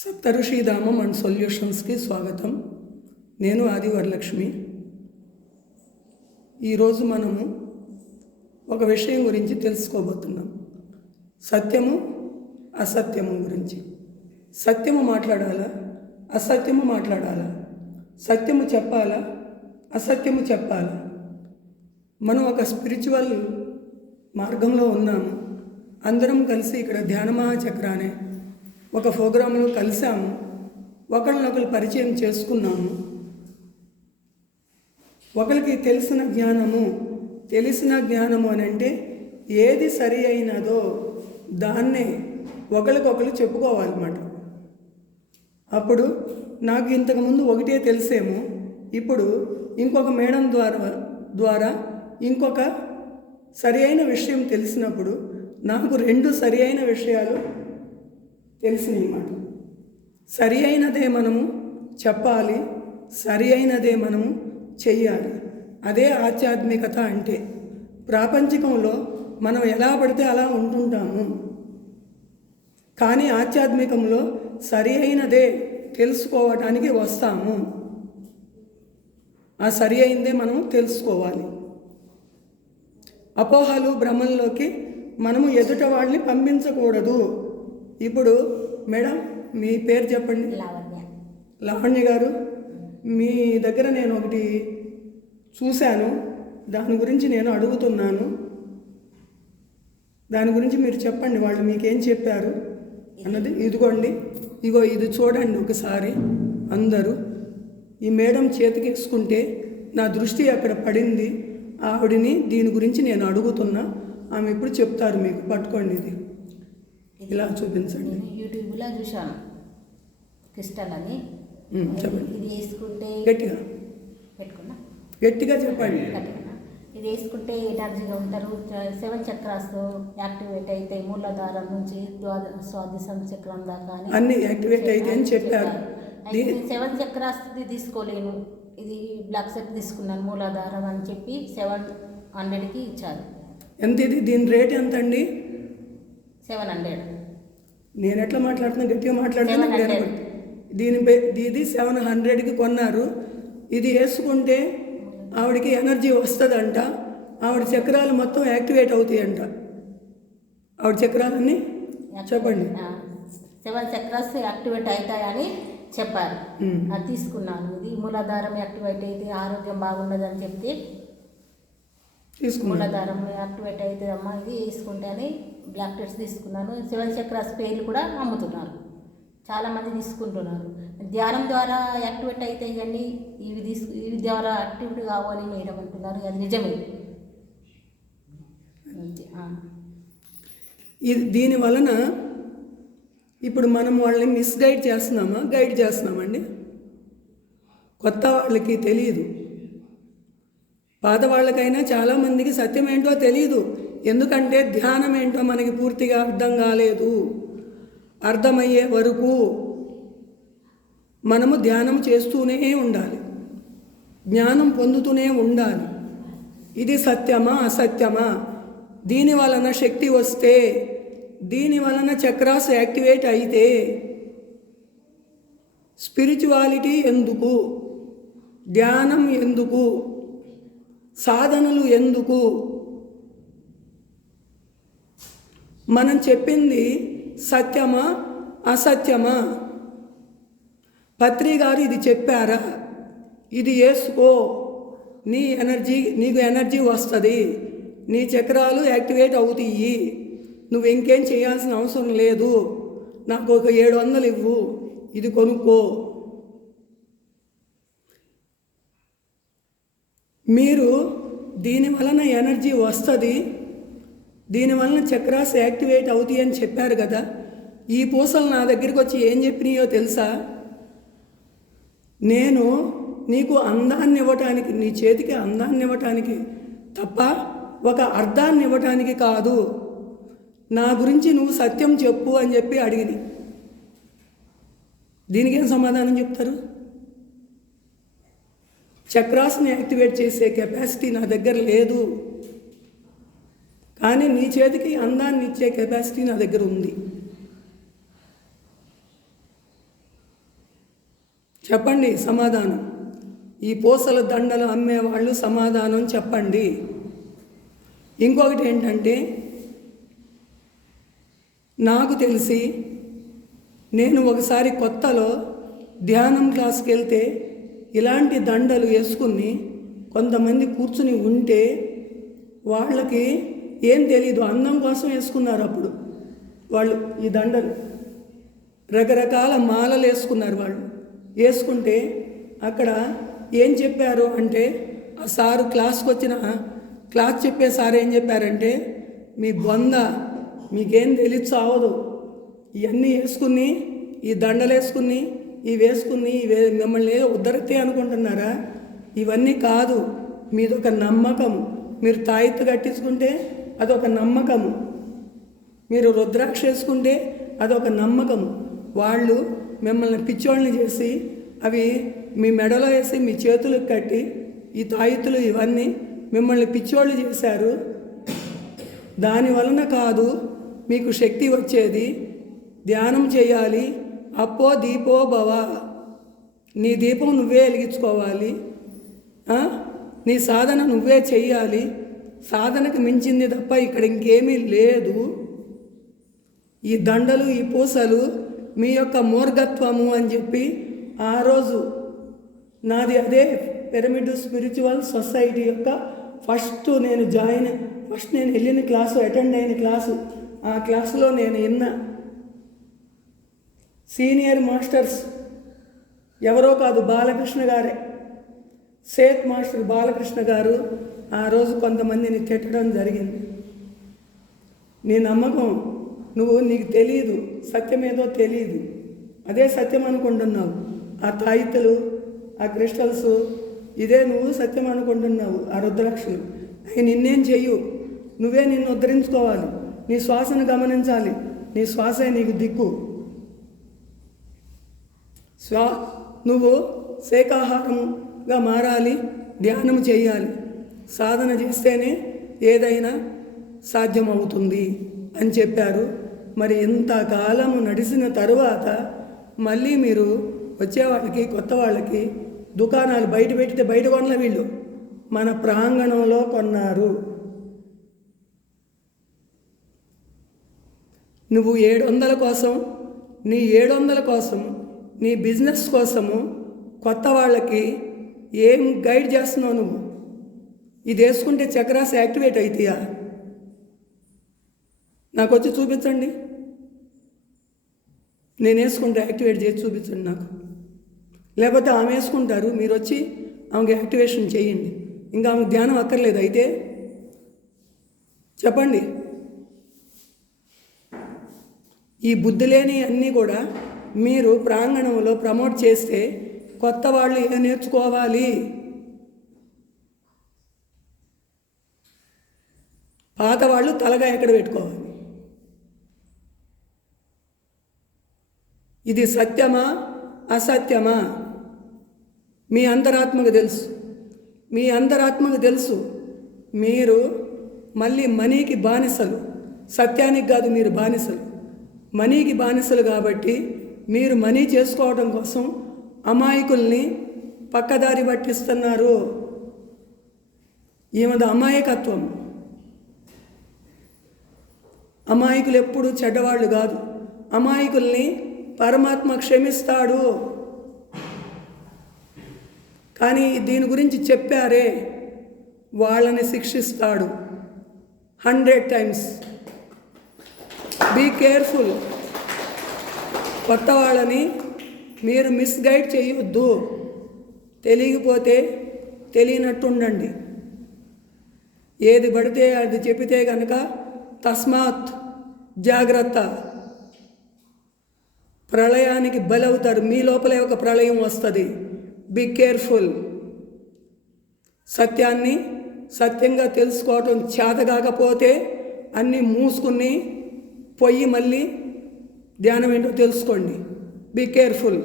సప్తఋషిధామం and సొల్యూషన్స్కి స్వాగతం. నేను ఆది వరలక్ష్మి. ఈరోజు మనము ఒక విషయం గురించి తెలుసుకోబోతున్నాం. సత్యము అసత్యము గురించి. సత్యము మాట్లాడాలా, అసత్యము మాట్లాడాలా? సత్యము చెప్పాలా, అసత్యము చెప్పాలా? మనం ఒక స్పిరిచువల్ మార్గంలో ఉన్నాము. అందరం కలిసి ఇక్కడ ధ్యాన మహాచక్ర అనే ఒక ప్రోగ్రాంలో కలిసాము. ఒకరినొకరు పరిచయం చేసుకున్నాము. ఒకరికి తెలిసిన జ్ఞానము అని అంటే ఏది సరి అయినదో దాన్నే ఒకరికొకరు చెప్పుకోవాలన్నమాట. అప్పుడు నాకు ఇంతకుముందు ఒకటే తెలిసేమో, ఇప్పుడు ఇంకొక మేడం ద్వారా ఇంకొక సరి అయిన విషయం తెలిసినప్పుడు నాకు రెండు సరి అయిన విషయాలు తెలిసినాయి అన్నమాట. సరి అయినదే మనము చెప్పాలి, సరి అయినదే మనము చెయ్యాలి. అదే ఆధ్యాత్మికత అంటే. ప్రాపంచికంలో మనం ఎలా పడితే అలా ఉంటుంటాము, కానీ ఆధ్యాత్మికంలో సరి అయినదే తెలుసుకోవటానికి వస్తాము. ఆ సరి అయిందే మనం తెలుసుకోవాలి. అపోహలు భ్రమల్లోకి మనము ఎదుట వాళ్ళని పంపించకూడదు. ఇప్పుడు మేడం మీ పేరు చెప్పండి. లావణ్య గారు, మీ దగ్గర నేను ఒకటి చూశాను, దాని గురించి నేను అడుగుతున్నాను. దాని గురించి మీరు చెప్పండి, వాళ్ళు మీకేం చెప్పారు అన్నది. ఇగో ఇది చూడండి ఒకసారి అందరూ. ఈ మేడం చేతికేసుకుంటే నా దృష్టి అక్కడ పడింది. ఆవిడని దీని గురించి నేను అడుగుతున్నా. ఆమె ఇప్పుడు చెప్తారు మీకు. పట్టుకోండి, ఇది ఇలా చూపించండి. యూట్యూబ్లో చూశాను క్రిస్టల్ అని. చెప్పండి, ఇది వేసుకుంటే గట్టిగా పెట్టుకున్నా, గట్టిగా చెప్పండి. ఇది వేసుకుంటే ఎనర్జీగా ఉంటారు. 7 చక్రాస్తో యాక్టివేట్ అయితే మూలాధారం నుంచి స్వాదిష్టం చక్రం దాకా అన్ని యాక్టివేట్ అయితే అని చెప్పారు. 7 చక్రాస్ తీసుకోలేను, ఇది బ్లాక్ సెట్ తీసుకున్నాను మూలాధారం అని చెప్పి 700కి ఇచ్చారు. ఎంత ఇది? దీని రేట్ ఎంత అండి? 700. నేను ఎట్లా మాట్లాడుతున్నా, గట్టిగా మాట్లాడుతున్నా. ఇది 700కి కొన్నారు. ఇది వేసుకుంటే ఆవిడకి ఎనర్జీ వస్తుందంట. ఆవిడ చక్రాలు మొత్తం యాక్టివేట్ అవుతాయంట. ఆవిడ చక్రాలన్నీ చెప్పండి. 7 చక్రాస్ యాక్టివేట్ అవుతాయని చెప్పారు. అది తీసుకున్నాను. ఇది మూలాధారం యాక్టివేట్ అయితే ఆరోగ్యం బాగుండదని చెప్తే మూలాధారం యాక్టివేట్ అయితే అమ్మా ఇది వేసుకుంటే అని బ్లాక్ టెట్స్ తీసుకున్నాను. 7 చక్రాస్ పేర్లు కూడా అమ్ముతున్నారు, చాలామంది తీసుకుంటున్నారు. ధ్యానం ద్వారా యాక్టివేట్ అయితే కానీ ఇవి ద్వారా యాక్టివేట్ కావాలి మేడం అంటున్నారు. అది నిజమే. దీని వలన ఇప్పుడు మనం వాళ్ళని మిస్గైడ్ చేస్తున్నామా, గైడ్ చేస్తున్నామండి? కొత్త వాళ్ళకి తెలియదు, పాత వాళ్ళకైనా చాలామందికి సత్యం ఏంటో తెలియదు. ఎందుకంటే ధ్యానం ఏంటో మనకి పూర్తిగా అర్థం కాలేదు. అర్థమయ్యే వరకు మనము ధ్యానం చేస్తూనే ఉండాలి, జ్ఞానం పొందుతూనే ఉండాలి. ఇది సత్యమా అసత్యమా? దీని వలన శక్తి వస్తే, దీని వలన చక్రాస్ యాక్టివేట్ అయితే స్పిరిచువాలిటీ ఎందుకు, ధ్యానం ఎందుకు, సాధనలు ఎందుకు? మనం చెప్పింది సత్యమా అసత్యమా? పత్రి గారు ఇది చెప్పారా? ఇది వేసుకో, నీకు ఎనర్జీ వస్తుంది, నీ చక్రాలు యాక్టివేట్ అవుతాయి, నువ్వు ఇంకేం చేయాల్సిన అవసరం లేదు, నాకు ఒక 700 ఇవ్వు, ఇది కొనుక్కో. మీరు దీని వలన ఎనర్జీ వస్తుంది, దీని వలన చక్రాస్ యాక్టివేట్ అవుతాయి అని చెప్పారు కదా. ఈ పూసలు నా దగ్గరికి వచ్చి ఏం చెప్పినాయో తెలుసా? నేను నీకు అందాన్ని ఇవ్వటానికి, నీ చేతికి అందాన్ని ఇవ్వటానికి తప్ప ఒక అర్థాన్ని ఇవ్వటానికి కాదు. నా గురించి నువ్వు సత్యం చెప్పు అని చెప్పి అడిగింది. దీనికేం సమాధానం చెప్తారు? చక్రాస్ని యాక్టివేట్ చేసే కెపాసిటీ నా దగ్గర లేదు, కానీ నీ చేతికి అందాన్ని ఇచ్చే కెపాసిటీ నా దగ్గర ఉంది. చెప్పండి సమాధానం. ఈ పూసల దండలు అమ్మేవాళ్ళు సమాధానం చెప్పండి. ఇంకొకటి ఏంటంటే, నాకు తెలిసి నేను ఒకసారి కొత్తలో ధ్యానం క్లాస్కి వెళ్తే ఇలాంటి దండలు వేసుకుని కొంతమంది కూర్చుని ఉంటే వాళ్ళకి ఏం తెలీదు, అందం కోసం వేసుకున్నారు. అప్పుడు వాళ్ళు ఈ దండలు రకరకాల మాలలు వేసుకున్నారు. వాళ్ళు వేసుకుంటే అక్కడ ఏం చెప్పారు అంటే, ఆ సారు క్లాస్ చెప్పే సార్ ఏం చెప్పారంటే, మీ బొంద మీకేం తెలియచ్చు అవదు, ఇవన్నీ వేసుకుని ఈ దండలు వేసుకుని ఇవి వేసుకుని మిమ్మల్ని ఏదో ఉద్ధరితే అనుకుంటున్నారా? ఇవన్నీ కాదు, మీదొక నమ్మకము. మీరు తాయెత్తు కట్టించుకుంటే అదొక నమ్మకము, మీరు రుద్రాక్ష వేసుకుంటే అదొక నమ్మకము. వాళ్ళు మిమ్మల్ని పిచ్చోళ్ళని చేసి అవి మీ మెడలో వేసి మీ చేతులకు కట్టి ఈ తాయెత్తులు ఇవన్నీ మిమ్మల్ని పిచ్చోళ్ళు చేశారు. దానివలన కాదు మీకు శక్తి వచ్చేది. ధ్యానం చేయాలి. అప్పో దీపో భవ. నీ దీపం నువ్వే వెలిగించుకోవాలి. నీ సాధన నువ్వే చెయ్యాలి. సాధనకు మించింది తప్ప ఇక్కడ ఇంకేమీ లేదు. ఈ దండలు ఈ పూసలు మీ యొక్క మూర్ఘత్వము అని చెప్పి ఆ రోజు నాది అదే పిరమిడ్ స్పిరిచువల్ సొసైటీ యొక్క ఫస్ట్ నేను వెళ్ళిన క్లాసు, అటెండ్ అయిన క్లాసు, ఆ క్లాసులో నేను విన్న సీనియర్ మాస్టర్స్ ఎవరో కాదు, బాలకృష్ణ గారే. సేత్ మాస్టర్ బాలకృష్ణ గారు ఆ రోజు కొంతమందిని తిట్టడం జరిగింది. నీ నమ్మకం నీకు తెలియదు, సత్యమేదో తెలియదు, అదే సత్యం అనుకుంటున్నావు. ఆ తాయిత్తులు, ఆ క్రిస్టల్స్, ఇదే నువ్వు సత్యం అనుకుంటున్నావు. ఆ రుద్రాక్షలు అవి నిన్నేం చెయ్యు. నువ్వే నిన్ను ఉద్ధరించుకోవాలి. నీ శ్వాసను గమనించాలి. నీ శ్వాసే నీకు దిక్కు. నువ్వు శాకాహారంగా మారాలి, ధ్యానం చేయాలి. సాధన చేస్తేనే ఏదైనా సాధ్యమవుతుంది అని చెప్పారు. మరి ఇంతకాలము నడిచిన తరువాత మళ్ళీ మీరు వచ్చేవాళ్ళకి, కొత్త వాళ్ళకి దుకాణాలు బయట పెట్టితే బయట కొనలే, వీళ్ళు మన ప్రాంగణంలో కొన్నారు. నువ్వు 700 కోసం, నీ 700 కోసం, నీ బిజినెస్ కోసము కొత్త వాళ్ళకి ఏం గైడ్ చేస్తున్నావు నువ్వు? ఇది వేసుకుంటే చక్రాస్ యాక్టివేట్ అవుతాయా? నాకు వచ్చి చూపించండి. నేను వేసుకుంటే యాక్టివేట్ చేసి చూపించండి నాకు. లేకపోతే ఆమె వేసుకుంటారు, మీరు వచ్చి ఆమెకి యాక్టివేషన్ చేయండి. ఇంకా ఆమెకు ధ్యానం అక్కర్లేదు అయితే చెప్పండి. ఈ బుద్ధి లేని అన్నీ కూడా మీరు ప్రాంగణంలో ప్రమోట్ చేస్తే కొత్త వాళ్ళు ఏం నేర్చుకోవాలి? పాత వాళ్ళు తలగా ఎక్కడ పెట్టుకోవాలి? ఇది సత్యమా అసత్యమా మీ అంతరాత్మకు తెలుసు. మీ అంతరాత్మకు తెలుసు. మీరు మళ్ళీ మనీకి బానిసలు, సత్యానికి కాదు. మీరు బానిసలు, మనీకి బానిసలు. కాబట్టి మీరు మనీ చేసుకోవడం కోసం అమాయకుల్ని పక్కదారి పట్టిస్తున్నారు. ఈమెది అమాయకత్వం. అమాయకులు ఎప్పుడు చెడ్డవాళ్ళు కాదు. అమాయకుల్ని పరమాత్మ క్షమిస్తాడు. కానీ దీని గురించి చెప్పారే, వాళ్ళని శిక్షిస్తాడు 100 times. Be careful. కొత్త వాళ్ళని మీరు మిస్గైడ్ చేయొద్దు. తెలియకపోతే తెలియనట్టు ఉండండి. ఏది పడితే అది చెప్పితే కనుక తస్మాత్ జాగ్రత్త. ప్రళయానికి బలవుతారు. మీ లోపలే ఒక ప్రళయం వస్తుంది. Be careful. సత్యాన్ని సత్యంగా తెలుసుకోవటం చేత కాకపోతే అన్నీ మూసుకుని పోయి మళ్ళీ ధ్యానం ఏంటో తెలుసుకోండి. Be careful.